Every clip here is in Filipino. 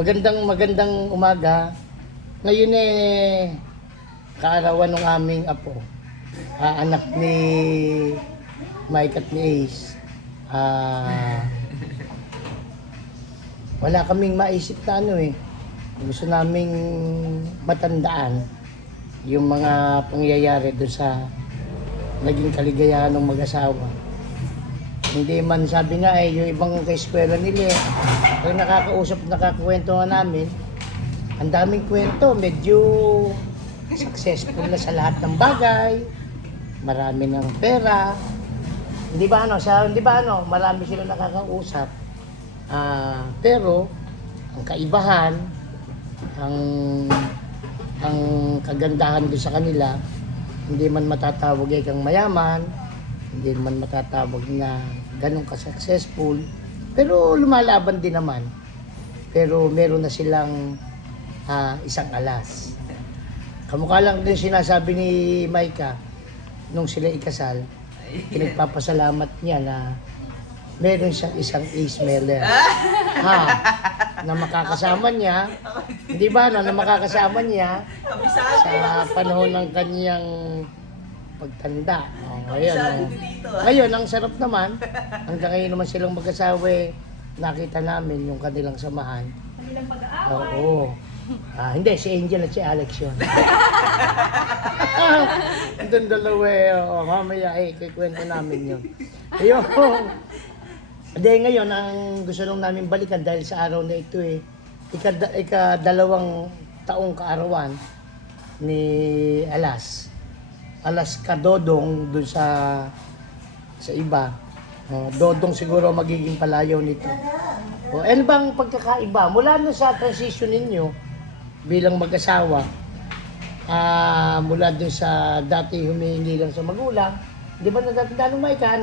Magandang umaga. Ngayon kaarawan ng aming apo. Anak ni Mike at ni Ace. Wala kaming maisip na Gusto naming matandaan yung mga pangyayari doon sa naging kaligayahan ng mag-asawa. Hindi man sabi nga yung ibang kaeskwela nila pag nakakuwento nga namin, ang daming kwento, medyo successful na sa lahat ng bagay, marami ng pera, hindi ba marami sila nakakausap. Pero ang kaibahan, ang kagandahan doon sa kanila, hindi man matatawag kang mayaman, hindi man matatawag na ganun ka-successful, pero lumalaban din naman. Pero meron na silang isang alas. Kamukha lang din sinasabi ni Maika nung sila ikasal, pinagpapasalamat niya na meron siyang isang Ace Meller. Na makakasama niya, hindi ba na makakasama niya sa panahon ng kanyang pagtanda. Ngayon, ang sarap naman, hanggang ngayon naman silang mag-asawa, nakita namin yung kanilang samahan. Kanilang pag-aaway. Oo. Hindi, si Angel at si Alex yun. Doon dalawa mamaya kikwento namin yun. Ayun. Hindi, ngayon, ang gusto nung namin balikan dahil sa araw na ito ika-2 taong kaarawan ni Alas Kadodong dun sa iba. Dodong siguro magiging palayaw nito. Ano bang pagkakaiba? Mula na sa transition ninyo bilang mag-asawa, mula dun sa dati humihingi lang sa magulang, di ba natatanda nung Maika,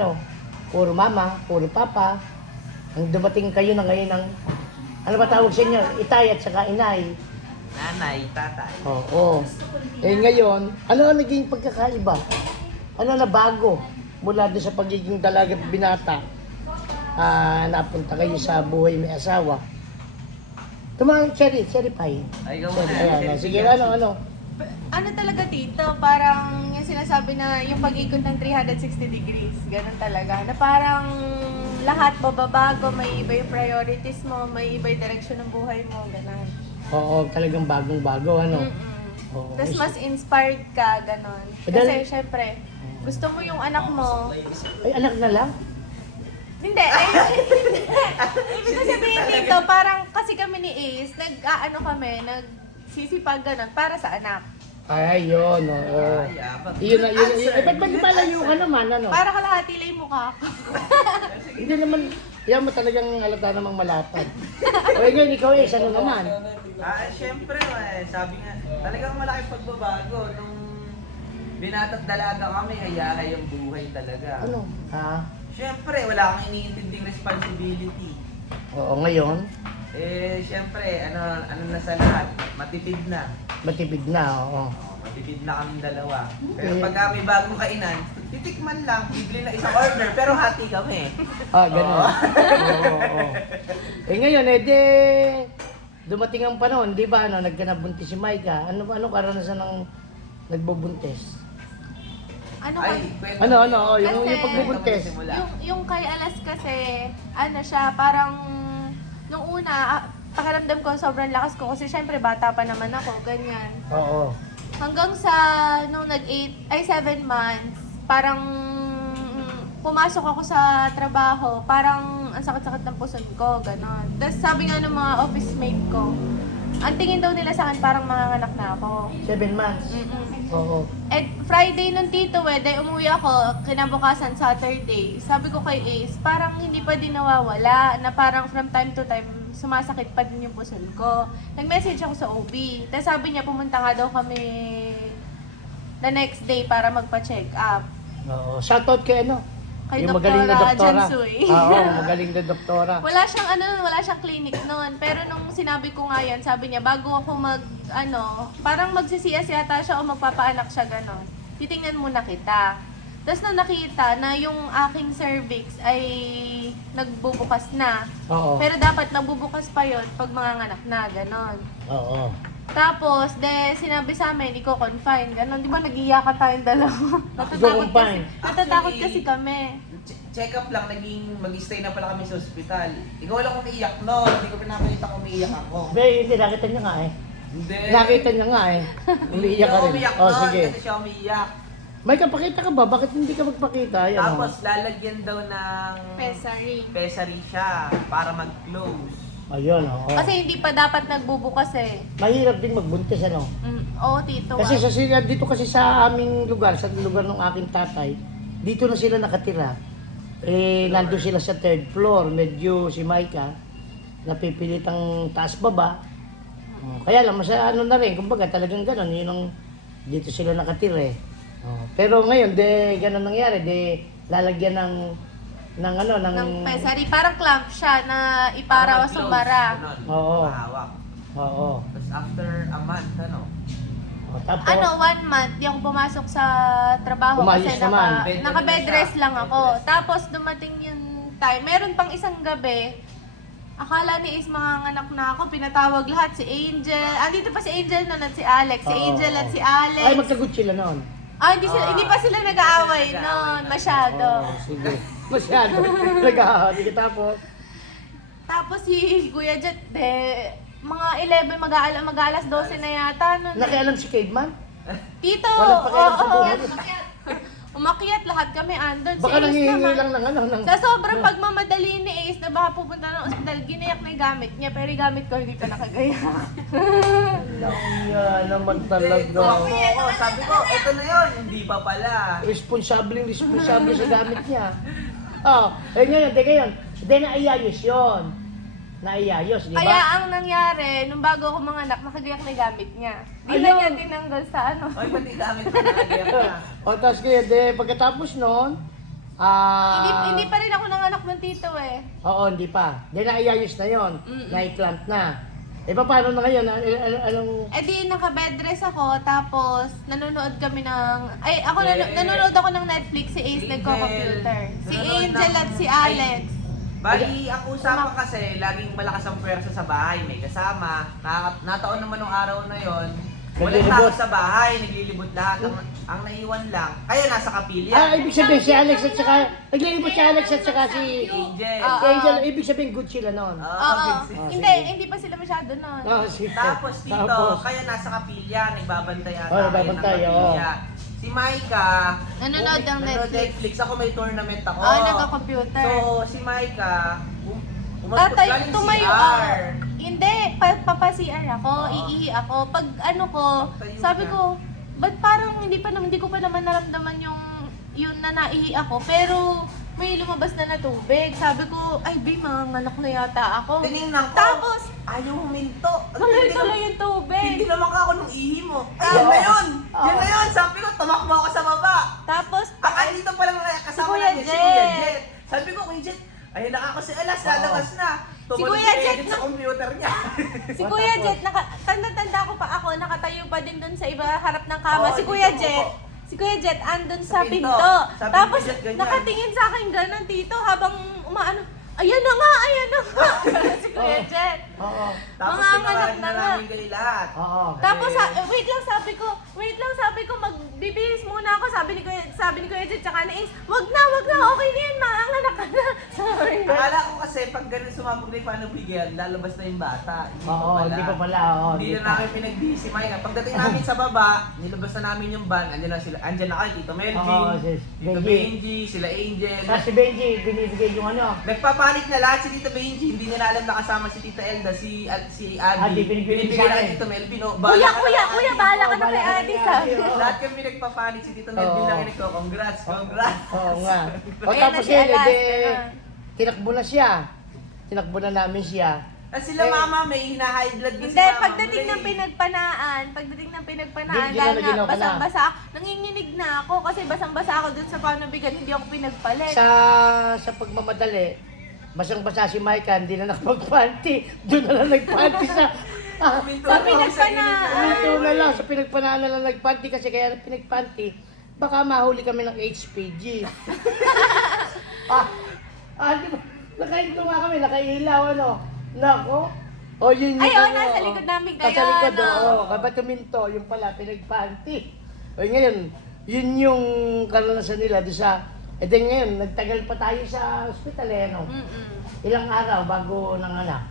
puro mama, puro papa, ang dumating kayo na ngayon ng, ano ba tawag sa inyo? Itay at saka inay. Nanay, tatay. Oo. Ngayon, ano ang naging pagkakaiba? Ano na bago mula doon sa pagiging dalaga at binata? Napunta kayo sa buhay may asawa. Tumang cherry pie. Ay, ikaw muna. Ayan, sige, ano? Ano talaga tito, parang yung sinasabi na yung pag-ikot ng 360 degrees, ganun talaga. Na parang lahat bababago, may iba yung priorities mo, may iba yung direksyon ng buhay mo, ganun. Oo, talagang bagong-bago, Oo. Tapos mas inspired ka, ganun. Kasi syempre, gusto mo yung anak mo. Ay, anak na lang? Hindi, ibig ko sabihin dito, parang kasi kami ni Ace, nagsisipag ganun para sa anak. Ay, yun, oo. Yun. Ba't malayo ka naman, Para kalahati lang yung mukha ko. Hindi naman, yan mo talagang halata namang malapad. O ngayon, ikaw ano naman? Siyempre, sabi nga, talagang malaki pagbabago. Nung binata't dalaga kami, hayahay ang buhay talaga. Ano? Siyempre, wala kang iniintinding responsibility. Oo, ngayon, Siyempre, ano na sa lahat, matipid na. matipid na, oo. Matipid na kaming dalawa. Pero pag may bagong kainan, titikman lang, bibili na isang order, pero hati kami. Ganun. Oo. Ngayon, dumating ang panahon, di ba, nagkanabuntis si Maika. Ano karanasan ng nagbubuntis? Kwento mo yung Kasi- pagbubuntis. simula. Yung kay Alas kasi, siya, parang nung una, pakiramdam ko sobrang lakas ko kasi syempre bata pa naman ako, ganyan. Oo. Hanggang sa nung 7 months, parang pumasok ako sa trabaho, parang ang sakit-sakit ng puson ko, gano'n. Tapos sabi nga ng mga office mate ko, ang tingin daw nila sa akin parang manganganak na ako. 7 months. Oo. At Friday nung tito dahil umuwi ako, kinabukasan Saturday, sabi ko kay Ace, parang hindi pa din nawawala, na parang from time to time, sumasakit pa din yung puson ko. Nag-message ako sa OB. Tapos sabi niya, pumunta nga daw kami the next day para magpa-check up. Oo. Shoutout kay Kay yung magaling na Doktora doktora. Jansuy. Oo, magaling na doktora. Wala siyang clinic noon. Pero nung sinabi ko nga yan, sabi niya, bago ako parang magsisiyas yata siya o magpapaanak siya, gano'n. Titingnan muna kita. Tapos nung nakita na yung aking cervix ay nagbubukas na. Oo. Pero dapat nagbubukas pa yon pag manganganak na, ganon. Oo. Tapos, sinabi sa amin, i-confine, ganon. Di ba nag-iyakan tayong dalawa? I-confine. Natatakot Actually, kasi kami. Check up lang, mag-stay na pala kami sa ospital. Ikaw lang umiiyak no, hindi ko pinapalita kung umiiyak ako. Hindi, nakita niya nga eh. Hindi. Nakita niya nga eh. Umiiyak ka Hindi ako rin. umiyak Oh, nun, sige. kasi siya umiiyak. May kapakita ka ba? Bakit hindi ka magpakita? Ayan, Tapos lalagyan daw ng Pessary. pessary siya para mag-close. Ayun, oo. Kasi hindi pa dapat nagbubukas eh. Mahirap din magbuntis, ano? Oo, tito. Kasi sa dito kasi sa aming lugar, sa lugar ng aking tatay, dito na sila nakatira. Nandun sila sa third floor. Medyo si Maika, napipilitang taas baba. Kaya lang, ano na rin, kumbaga talagang gano'n, yun ang dito sila nakatira eh. Pero ngayon, gano'n nangyari, lalagyan ng ng pessary. Parang clamp siya na iparawas Para sa mag-close, bara. ganun, Oo. mahawak. Oo. Tapos after a month, ano? Tapos, 1 month, di ako pumasok sa trabaho Umayos kasi naman. naka-bed rest lang ako. Bed rest. Tapos dumating yung time, meron pang isang gabi, akala ni Is manganganak na ako, pinatawag lahat, si Angel, andito pa si Angel nun at si Alex, si Oo. Angel at si Alex. ay, magkagut sila noon. Hindi pa sila nag-aaway noon, masyado. Sige. Masyado. Nag-aaway. Tapos, Tapos si Kuya Jet, mga 11, mag-aalas 12 na yata nun. nakialam si Caveman? Tito! Walang pakialam sa oo. buhay. Umakyat lahat kami andun. Baka si Ace nangihingi naman. lang ng ano. Sa sobrang pagmamadali ni Ace na baka pupunta ng ospital, ginayak na yung gamit niya, pero yung gamit ko hindi pa nakagaya. Yan naman talaga. Tumakbo ako, sabi ko, eto na yun. Hindi pa pala. Responsable sa gamit niya. Ngayon, hindi naayayos yun. Naayayos, di ba? Kaya ang nangyari, nung bago ako manganak, nakagayak na yung gamit niya. Di na Ayun. niya tinanggal sa ano. Ay, pati gamit ko nakagayak na. Tapos kaya, pagkatapos nun, Hindi pa rin ako nanganak ng tito eh. Oo, hindi pa. Hindi naayayos na yun. Mm-mm. Na-implant na. Paano na ngayon? Anong... Di naka-bed rest ako, tapos nanonood kami ng... Yeah. nanonood ako ng Netflix, si Ace Angel. nagko-computer. Si Nanonood Angel ng- at si Alex. Bali, ang usapan kasi, laging malakas ang pwersa sa bahay, may kasama. Nataon naman nung araw na yon. Walang tao Naglilibot. sa bahay, naglilibot lahat. Ang naiwan lang, kaya nasa kapilya. ibig sabihin si Alex at saka... Naglilibot si Alex at saka si... Angel. Oo. Si Angel, ibig sabihin good sila noon. Oo. sige. Hindi pa sila masyado nun. Sige. Tapos dito, Tapos, kaya nasa kapilya, nagbabantay ata. Oo, nagbabantay, kayo ng oo. kapilya. Si Maika, Nanonood ng Netflix. Ako may tournament ako. Nagko-computer. So, si Maika, Tatay, galing tumayo CR. ako. Hindi, papa-CR ako, iihi ako. Pag ano ko, Tayo sabi ka. ko, ba't parang hindi ko pa naman naramdaman yung na naihi ako. Pero may lumabas na tubig. Sabi ko, ay Bi, manganak na yata ako. Tinignan ko. Tapos, Ayaw huminto. tuloy-tuloy yung tubig. Hindi naman ka ako nung ihi mo. Ay, Oo. yan na yun! Oo. Yan na yun! Sabi ko, tumakbo ako sa baba. Tapos, Dito pa lang kasama Si Kuya namin si Jet. Kuya Jet. Sabi ko, Kuya Jet, ayun na ako si Alas, Oo. lalabas na. Tumalon Kuya si Jet Edit sa computer niya. si Kuya Jet, tanda-tanda ko pa ako, nakatayo pa din doon sa iba harap ng kama. Oo, Si dito Kuya ako Jet, po. si Kuya Jet andun sa Sa pinto. pinto. Sabi ni Tapos Kuya Jet, ganyan. nakatingin sa akin ganun tito habang umaano. Ayan na nga, ayan na nga. Si Kuya Jet. Oo. Tapos Mga tinawag anak na na nga. namin kayo lahat. Oo. Tapos wait lang sabi ko magbibihis muna ako. Sabi ni Kuya Jet tsaka ni Ace, wag na, okay na yan, maanganak ka na. Sorry. Akala ko kasi pag ganun sumabog na yung paano bigyan, lalabas na yung bata. Oo, hindi pa pala. Oo, Hindi na namin pinagbihis si Mike. Pagdating namin sa baba, nilabas na namin yung van. Andyan na kayo, Tito Melvin, Oo, sis. Tito Benji. Benji, sila Angel. Tapos si Benji, binibigay yung ano. Nagpapanik na lahat si Tito Benji. Hindi niya na alam na kasama si Tita Elda, si Adi, Adi. binibigay Binibigay sa na akin. kay Tito Melvin. Oh, Kuya, ka na, Adi. bahala ka na Oo, kay bahala Adi, ka na, sabi. Adi, oo. Lahat kami nagpapanik si Tito Melvin Oo. lang yung nagko-congrats. Oo nga. O Ayan tapos na si yun, Alas, tinakbo na siya. Tinakbo na namin siya. At sila Eh, mama, may hina-high blood na si Hindi, mama. pagdating ng pinagpanaan, Hindi dahil na nga ginawa ka na. basang-basa, nanginginig na ako kasi basang-basa ako dun sa panubigan, hindi ako pinagpalit. Sa pagmamadali, basang-basa si Micah, hindi na nakapag-panty. Doon na lang nag-panty sa... Huminto Sa na ako pinagpanaan. init. Ito na lang, sa pinagpanaan na lang nag-panty kasi kaya pinag-panty. baka mahuli kami ng HPG. Di ba? Nakahinto nga kami, nakailaw, ano. Nako. O, yun Ay, ano, nasa likod namin kayo, Nasa likod, ano? oo. Kapag tuminto, yung pala, pinagpanti. O, ngayon, yun yung karanasan nila doon sa... then ngayon, nagtagal pa tayo sa ospital, ano. Ilang araw bago nanganak.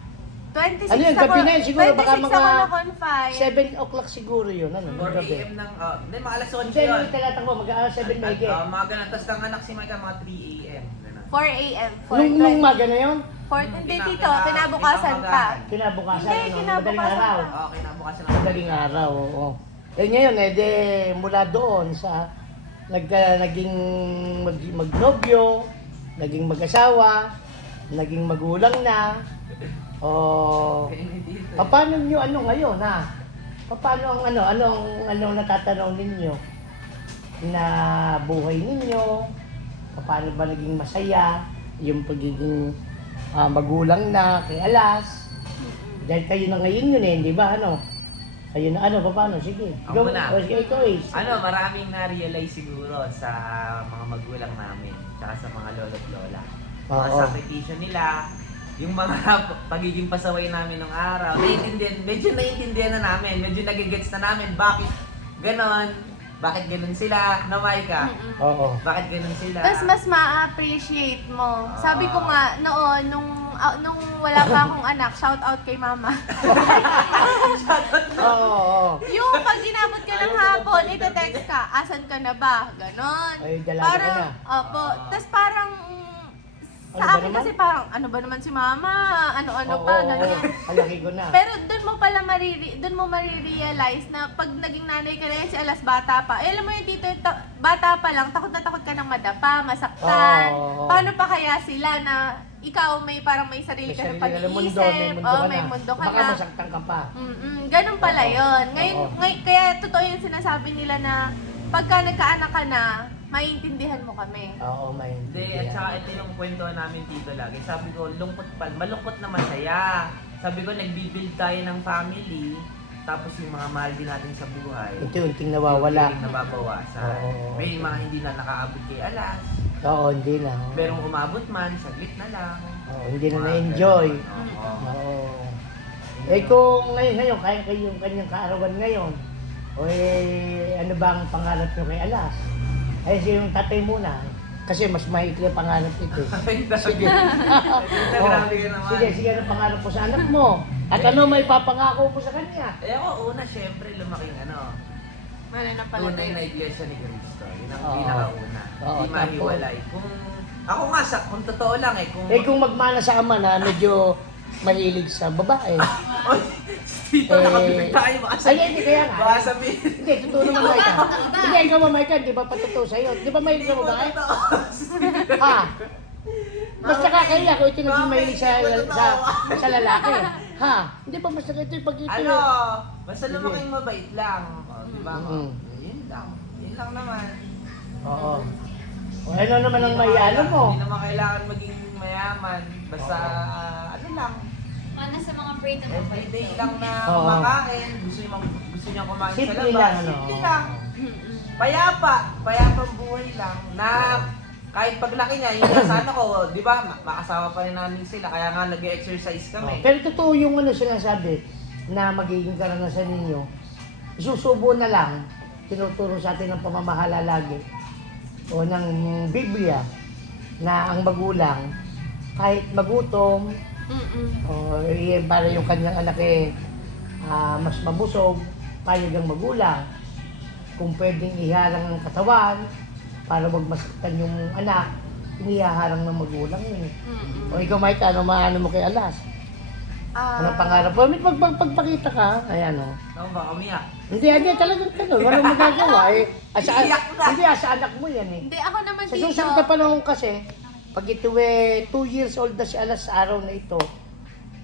26 Ano yun, gabi na yun siguro, baka 26 mga ako na-confine. 7 o'clock siguro yun, ano, 4 gabi. a.m. ng, hindi, mga alas 11 Hindi, yun. yung talatakbo, mag-aalas 7 may get. Mga ganun. Tapos ang anak si Micah, mga 3 a.m. Ganun. 4 a.m. Nung maga na yun, Hindi, tito. Kinabukasan pa. kinabukasan, Hindi, ano, kinabukasan madaling araw. pa. Okay, nabukasan na. Madaling araw, oo. Eh ngayon, de mula doon sa naging magnobyo, naging mag-asawa, naging magulang na. O paano niyo ano ngayon ha? Paano ang anong natatanaw ninyo na buhay ninyo? Paano ba naging masaya yung pagiging magulang na kay Alas? Dahil kayo na ngayon yun di ba ano? Kayo na paano? Sige. Ako muna. O, sige, ikaw eh. Maraming na-realize siguro sa mga magulang namin, tsaka sa mga lolo't lola. Mga Oo. sakripisyo nila, yung mga pagiging pasaway namin ng araw, medyo naiintindihan na namin, medyo nagigets na namin, bakit ganon sila, na Micah? Oo. Bakit ganon sila? Tapos mas ma-appreciate mo. Sabi ko nga, noon, nung wala pa akong anak, shout out kay mama. Oo. Yung pag ginabot ka ng hapon, ite-text ka, asan ka na ba? Ganon. Ay, dalaga ka na. Opo. Tapos parang, Ano sa ba akin naman? kasi parang, ano ba naman si mama? Ano-ano Oo, pa, ganyan. Alaki ko na. Pero doon mo pala marirealize na pag naging nanay ka na yan, si Alas bata pa. Eh, alam mo yung tito, bata pa lang, takot na takot ka ng madapa, masaktan. Oo. Paano pa kaya sila na ikaw may sarili ka ng pag-iisip, may mundo ka Baka na. masaktan ka pa. Ganun pala Oo. yun. Ngayon, Oo. kaya totoo yung sinasabi nila na pagka nagkaanak ka na, maiintindihan mo kami. Oo, may Hindi, at saka ito yung kwento namin dito lagi. Sabi ko, malungkot na masaya. Sabi ko, nagbibuild tayo ng family. Tapos yung mga mahal din natin sa buhay. unti-unting nawawala. Yung nababawasan. Oo. May mga hindi na nakaabot kay Alas. Oo, hindi na. Merong umabot man, saglit na lang. Oo, hindi na Mga na-enjoy. ganun. Oo. Oo. Eh kung ngayon, kaya kayo yung kanyang kaarawan ngayon, o ano ba ang pangarap nyo kay Alas? Ay, yung tatay muna. Kasi mas maikli ang pangarap ito. Sige. Grabe ka naman. Sige, ano pangarap mo sa anak mo? At ano may papangako mo sa kanya? Eh ako, una, syempre, lumaking tunay na iglesia ni Cristo. Yun ang Oo. pinakauna. Oo, Hindi mahiwalay. Ako nga, kung totoo lang Kung magmana sa ama na medyo mahilig sa babae. Oy, dito nakabibig tayo, baka Ay, hindi kaya nga. Baka sabihin. Hindi, totoo naman, Micah. Hindi, ikaw ba, Micah? Di ba patotoo sa'yo? Di ba mahilig sa babae? Ha? Basta kakaya kung ito naging mahilig sa lalaki. Ha? Hindi ba basta ito yung pag ito Ano? Basta Sige. lumaking mabait lang. O, di ba? Mm. Yun lang. Yun lang naman. Oo. O ano naman ang may ano mo? Hindi naman kailangan maging mayaman. Basta, ano lang. Mana sa mga pray na Everyday lang na Oo. kumakain. Gusto niya kumain sa Simple labas. lang, ano? Simple lang. Payapang buhay lang. Na kahit paglaki niya, yung sana ko, di ba, makasama pa rin namin sila. Kaya nga nag-exercise kami. Pero totoo yung ano sinasabi na magiging karanasan ninyo. Isusubo na lang, tinuturo sa atin ng pamamahala lagi o ng Biblia na ang magulang kahit magutom o para yung kanyang anak mas mabusog, payag ang magulang. Kung pwedeng iharang ang katawan para wag masaktan yung anak, inihaharang ng magulang yun. O ikaw, Mike, ano maano mo kay Alas? Anong pangarap mo? Pagpakita ka, ayan o. Ano ba, umiyak? Hindi talagang ganun. Walang magagawa eh. Iyak na. Hindi, sa anak mo yan eh. Hindi, ako naman Sa tito. susunod na panahon kasi, pag ito 2 years old na si Alas sa araw na ito,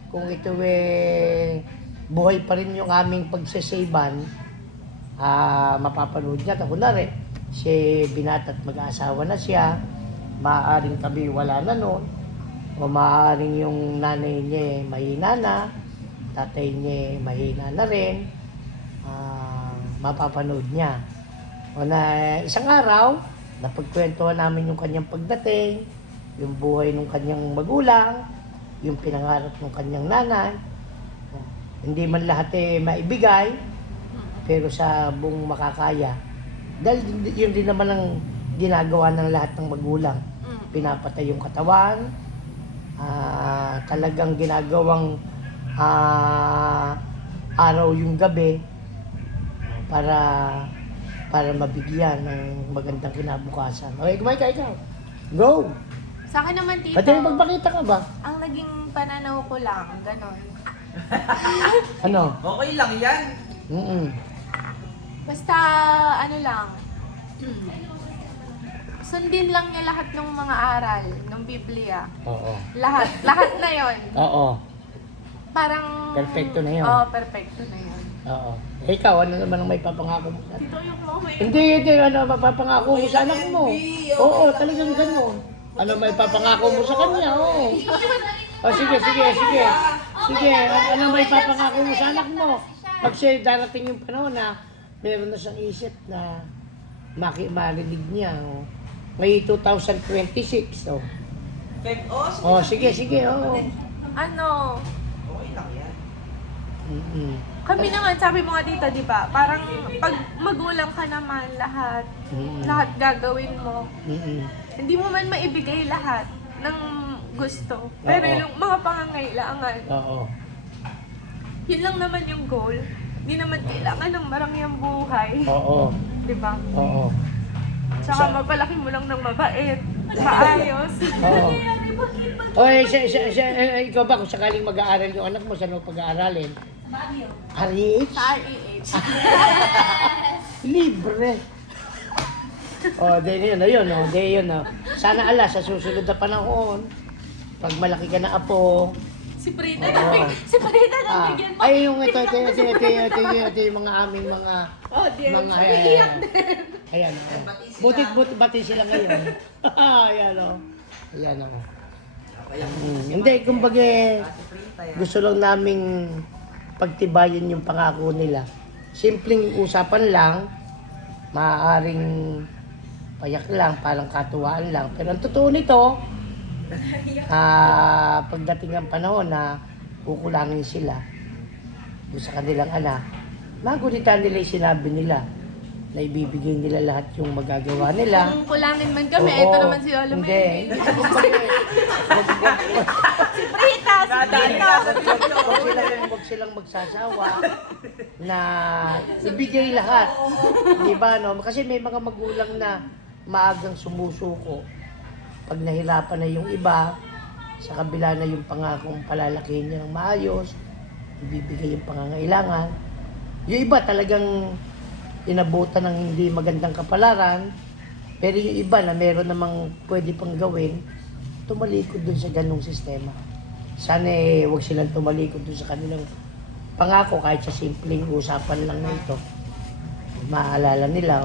kung ito buhay pa rin yung aming pagsasaban, mapapanood niya. Kunwari, si binata at mag-aasawa na siya, maaaring kami wala na noon, o maaaring yung nanay niya mahina na, tatay niya mahina na rin, mapapanood niya. O na isang araw, napagkwentuhan namin yung kanyang pagdating, yung buhay ng kanyang magulang, yung pinangarap ng kanyang nanay. O, hindi man lahat maibigay, pero sa buong makakaya. Dahil yun din naman ang ginagawa ng lahat ng magulang. Pinapatay yung katawan, talagang ginagawang araw yung gabi para mabigyan ng magandang kinabukasan. Okay, kumain ka ikaw. Go! Sa akin naman, tito, Pwede magpakita ka ba? ang naging pananaw ko lang, ganon. Ano? Okay lang yan. Basta, ano lang, sundin lang niya lahat ng mga aral ng Biblia. Oo. Lahat na yon. Oo. Parang... Perfecto na yun. Oo, perfecto na yun. Oo. Eh, ikaw, ano naman ang may papangako mo? Tito, yung mga may... Hindi, ano, mapapangako mo sa anak mo. Oo, talagang gano'n. Ano may papangako mo sa kanya, oo. Sige. Sige, ano may papangako mo sa anak mo? Pag siya darating yung panahon na meron na siyang isip na marinig niya, oh. May 2026, oh. Oh, sige, oo. Ano, Okay lang yan. kami naman, sabi mo nga dito, di ba? Parang pag magulang ka naman, lahat gagawin mo. Hindi mo man maibigay lahat ng gusto. Pero Oo. yung mga pangangailangan, Oo. yun lang naman yung goal. Hindi naman kailangan ng marangyang buhay. Oo. Di ba? Oo. Tsaka mapalaki mo lang ng mabait, maayos. Oo. Oy, ikaw ba kung sakaling mag-aaral yung anak mo, saan mo pag-aaralin? REH? Sa REH. Libre. Yun. Sana ala sa susunod na panahon, pag malaki ka na apo, Si Prita na bigyan mo. ay yung ito yung mga aming mga Oh, dear. mga ayan. Bati sila ngayon. Ayan o. Hindi, kumbaga gusto lang naming pagtibayin yung pangako nila. Simpleng usapan lang, maaaring payak lang, parang katuwaan lang. Pero ang totoo nito, pagdating ng panahon na kukulangin sila sa kanilang anak, magunitan nila yung sinabi nila na ibibigay nila lahat yung magagawa nila. Kung kulangin man kami, Oo. ito naman si Olo May. Hindi. Si Prita! Huwag silang magsasawa na ibigay lahat. Di ba, no? Kasi may mga magulang na maagang sumusuko. Pag nahirapan na yung iba, sa kabila na yung pangakong palalakihin niya ng maayos, ibibigay yung pangangailangan. Yung iba talagang inabutan ng hindi magandang kapalaran, pero yung iba na meron namang pwede pang gawin, tumalikod dun sa ganung sistema. Sana huwag silang tumalikod dun sa kanilang pangako kahit sa simpleng usapan lang na ito. Maalala nila,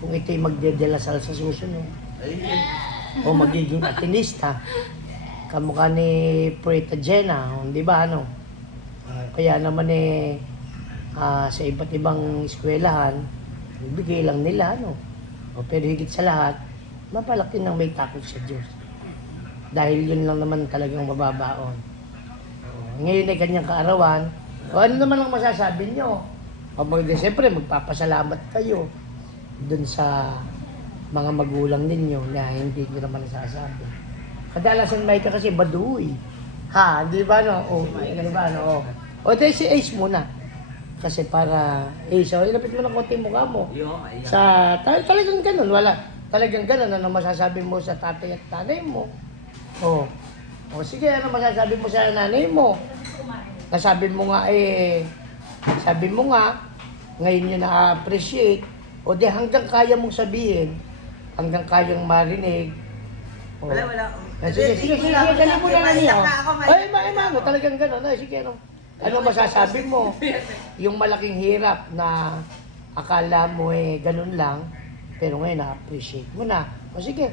kung ito'y magdedelasal sa susunod, o magiging atinista, kamukha ni Preta Jenna, di ba, ano? Kaya naman sa iba't ibang eskwelahan, ibigay lang nila, ano? Pero higit sa lahat, mapalaki ng may takot sa Diyos. Dahil yun lang naman talagang mababaon. Ngayon ay kanyang kaarawan, ano naman ang masasabi nyo? Siyempre, magpapasalamat kayo dun sa mga magulang ninyo na hindi nyo naman nasasabi. Kadalasan may ka kasi baduy. Ha, di ba, no? Di ba, no? Dahil si Ace muna. Kasi para, Ace, ilapit mo ng konti mukha mo. Sa, talagang ganun, wala. Talagang ganun, ano masasabi mo sa tatay at nanay mo? Sige, ano masasabi mo sa nanay mo? Nasabi mo nga, sabi mo nga, ngayon yun na-appreciate, di hanggang kaya mong sabihin, hanggang kayang marinig. Wala. Sige, dali mo na niyo. Ay, mano, talagang gano'n. Sige, ano masasabi mo? Yung malaking hirap na akala mo ganun lang, pero ngayon na-appreciate mo na. Sige,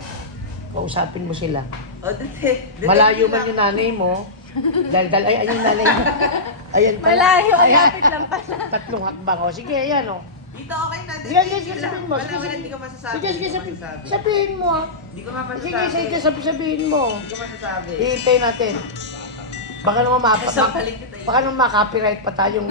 kausapin mo sila. Malayo man yung nanay mo, dahil, ayun yung nanay mo. Ayan pala. Malayo, lapit lang pala. 3 hakbang. Sige, ayan Dito okay na. Sige, sige, sabihin mo. Wala, hindi ko masasabi. Sige, Hindi ko sabihin. masasabi. Sabihin mo ha. Hindi ko nga masasabi. Sige, sabihin mo. Hindi ko masasabi. Hihintay natin. Baka naman Sasampalin kita eh. baka naman makapiright pa tayong...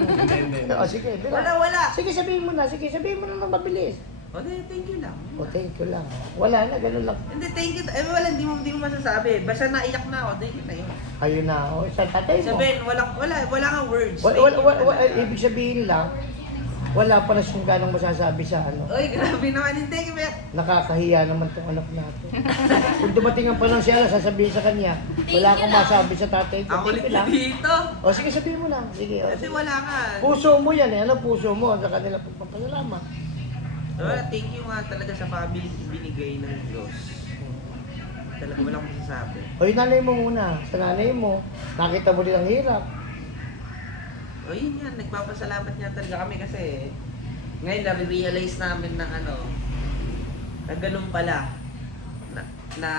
O sige, bila. Wala. Sige, sabihin mo na. Sige, sabihin mo na ng mabilis. O, thank you lang. O, thank you lang. Wala na, ganun lang. Hindi, thank you. Wala, hindi mo masasabi. Basta naiyak na ako, thank you na yun. Ayun na. O, sa tatay mo. Sabihin, wala kang words. Ibig sabihin lang, wala pa na siyang ganong masasabi sa ano. Uy, grabe naman. Hindi, Kibet. Nakakahiya naman tong anak natin. Kung dumating ang panahon siya, sasabihin sa kanya, wala akong masabi sa tatay ko. Ako Thank you ulit lang. dito. O sige, sabihin mo lang. Sige. O, Kasi sige. wala ka. Puso mo yan eh. Ano puso mo sa kanila pagpapasalamat? Wala, thank you nga talaga sa family binigay ng Diyos. Talaga walang masasabi. O yung nanay mo muna. Sa nanay mo, nakita mo din ang hirap. O yun yan, nagpapasalamat niya talaga kami kasi ngayon na-realize namin na na ganun pala. Na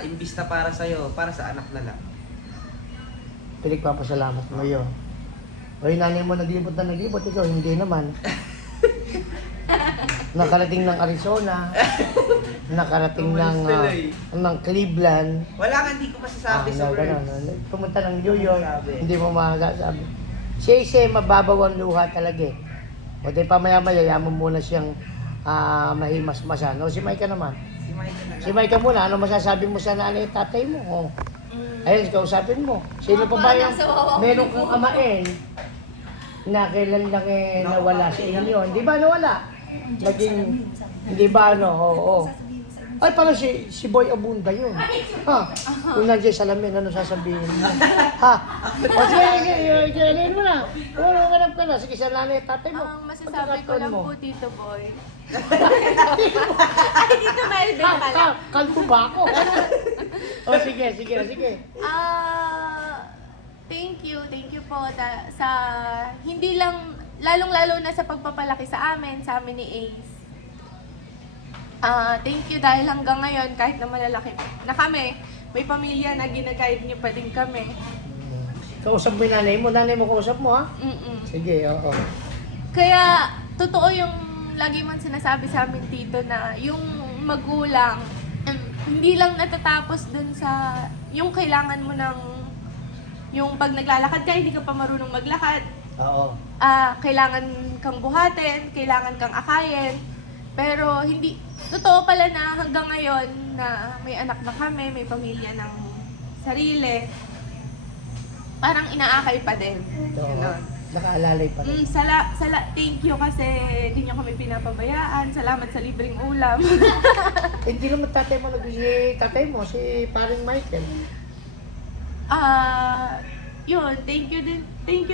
imbis na para sa'yo, para sa anak na lang. Pinagpapasalamat mo yun. O yung nanay mo naglibot na naglibot, ikaw hindi naman. Nakarating ng Arizona, nakarating ng Cleveland. Wala nga, hindi ko masasabi sa words. Ganun. Pumunta ng New York, Masasabi. hindi mo masasabi. Siya mababaw ang luha talaga eh. O di pamaya-maya, yaman muna siyang mahimasmasan. O si Micah naman. Si Mike na Si Micah muna, ano masasabi mo sa nanay at tatay mo? O. Ayun, kausapin mo. Sino pa ba yung meron kang amain na kailan lang nawala sa inyo? Hindi ba nawala? Naging, hindi ba ano? Oo. Ay, parang si Boy Abunda yun. Ha? Kung nandiyan sa lamin, ano sasabihin mo? Ha? O sige, ano mo na? Umanap ka na. Sige, sa nanay at tatay mo. Ang masasabi ko Pagkakataon lang mo. po, Tito Boy. Ay, Tito Melvin pala. Kalbo ba ako? O sige. Thank you po sa hindi lang, lalong-lalo na sa pagpapalaki sa amin ni Ace. Thank you dahil hanggang ngayon, kahit na malalaki na kami, may pamilya na ginaguide niyo pa din kami. Kausap mo yung nanay mo kausap mo ha? Mm-mm. Sige, oo. Kaya, totoo yung lagi man sinasabi sa amin, Tito, na yung magulang, hindi lang natatapos dun sa, yung kailangan mo ng, yung pag naglalakad ka, hindi ka pa marunong maglakad. Oo. Kailangan kang buhatin, kailangan kang akayin. Pero hindi, totoo pala na hanggang ngayon na may anak na kami, may pamilya ng sarili, parang inaakay pa din. Oo. Ganon. Nakaalalay pa rin. Thank you kasi hindi niyo kami pinapabayaan. Salamat sa libreng ulam. Hindi naman tatay mo tatay mo, si paring Michael. Yun, thank you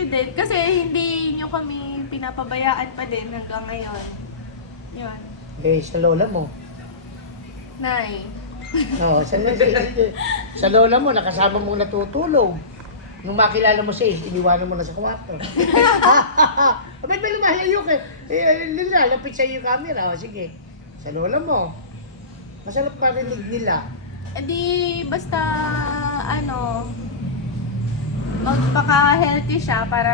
din. Kasi hindi niyo kami pinapabayaan pa din hanggang ngayon. Yun. Eh, sa lola mo. Nay. Oo, sa lola mo, nakasama mong natutulog. Nung makilala mo siya, iniwanan mo na sa kwarto. Ba't ba lumalayo ka? Lapit sa iyo yung camera. O, sige. Sa lola mo. Masarap parinig nila. Di basta magpaka-healthy siya para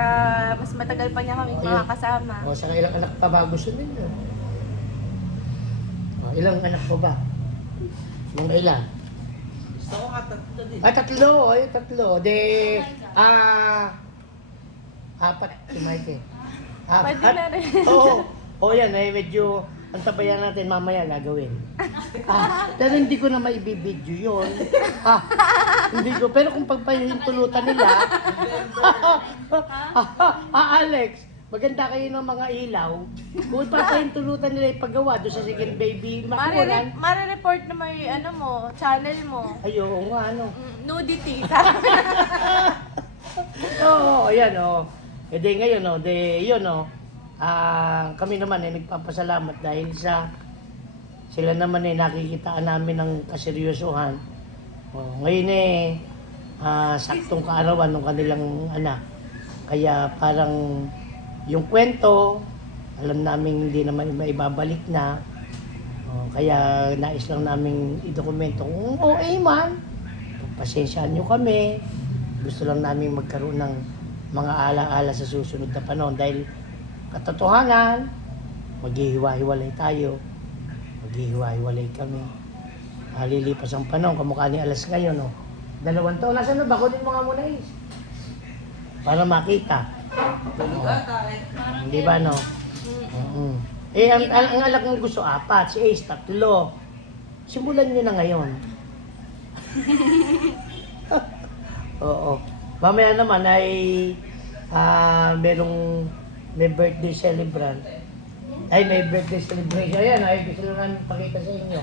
mas matagal pa niya kami makakasama. O, saka ilang anak pa ba gusto ninyo? O, ilang anak pa ba? Mga ilan? Gusto ko nga tatlo din. Tatlo. Ay, tatlo. Apat si Mikey. Pwede na rin. Oo, yan. Medyo, ang tabayan natin mamaya gagawin. Pero hindi ko na maibibidyo yun. Hindi ko. Pero kung pagpahintulutan nila, Alex, maganda kayo ng mga ilaw. Kung pagpahintulutan nila ipagawa doon sa second baby, makulan. Mare-report na may channel mo. Ay, oo nga, ano. Nudity. Oo, ayan, o. E di ngayon, o. Yun, o. Kami naman ay nagpapasalamat dahil sila naman ay nakikitaan namin ng kaseryosohan. Ngayon saktong kaarawan ng kanilang anak. Kaya parang yung kwento, alam namin hindi naman maibabalik na. Kaya nais lang namin idokumento kung okay man. Pasensyaan nyo kami. Gusto lang namin magkaroon ng mga ala-ala sa susunod na panahon dahil katotohanan, maghihiwa-hiwalay tayo. Maghihiwa-hiwalay kami. Lilipas ang panahon, kamukha ni Alas ngayon, oh. 2 taon, nasaan na ba? Kunin mo nga muna, Is. Para makita. Tulog ata eh. Hindi ba, no? Mm. Eh, ang alak ng gusto, 4. Si Ace, 3. Simulan nyo na ngayon. Oo. Mamaya naman ay may birthday celebrant. Ay, may birthday celebration. Ayan, ay gusto lang pakita sa inyo.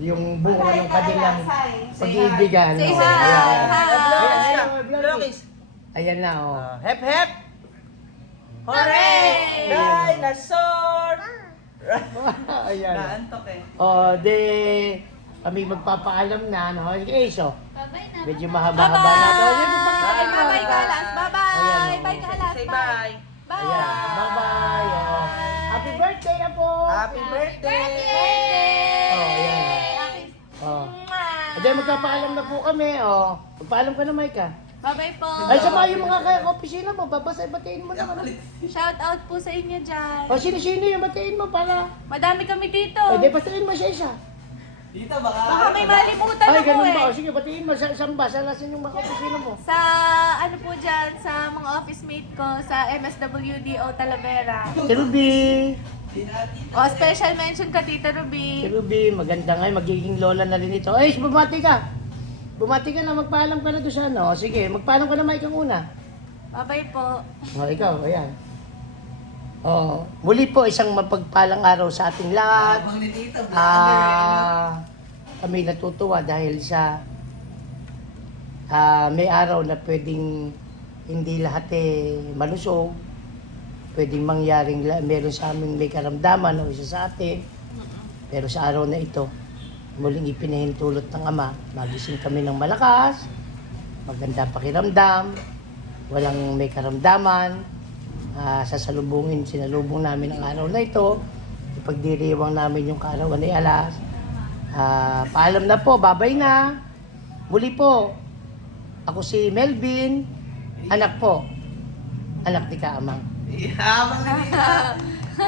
Yung bunga ng kanilang pag-iibigan. Say no? hi. Ayan. Hi. Blokis. Ayan na, oh. Hep hep! Hooray! Dinosaur! Ayan. Naantok eh. Oh, de kami magpapaalam na, no? Ace, oh. Bye-bye na. Medyo mahaba-haba na to. Ayan, Bye! Bye-bye, Kalas! Bye-bye! Ayan, oh. Bye, Kalas! Say Bye! bye! Bye! Ayan, bye-bye. Oh. Happy birthday na po! Happy birthday! Oh, ayan. Oh. Ade, magpapaalam na po kami, oh. Magpaalam ka na, Micah. Bye-bye po! Ay, sama yung mga kaya opisina mo, babatiin mo naman. Shout out po sa inyo dyan. O, sino-sino yung batiin mo para... Madami kami dito. Ede, batiin mo siya isa. Dito Baka may malimutan Ay, ako ganun eh. ba? O, sige, batiin mo. Saan ba? Saan nasan yung mga opisina mo? Sa ano po dyan, sa mga office mate ko, sa MSWDO Talavera. Si Ruby. O, special mention ka, Tita Si Ruby. Ruby, maganda nga, magiging lola na rin ito. Ay, bumati ka. Bumati ka na, magpaalam ka na doon sa ano. O, sige, magpaalam ka na, Mike, ang una. Bye-bye po. O, ikaw, ayan. O, muli po, isang mapagpalang araw sa ating lahat. Kami natutuwa dahil sa may araw na pwedeng hindi lahat malusog. Pwedeng mangyaring meron sa aming may karamdaman o isa sa atin. Pero sa araw na ito, muling ipinahintulot ng Ama, magising kami ng malakas, maganda pakiramdam, walang may karamdaman, sinalubong namin ang araw na ito, ipagdiriwang namin yung kaarawan ni Alas. Paalam na po, babay na. Muli po, ako si Melvin, anak po, anak ni Kaamang. Habang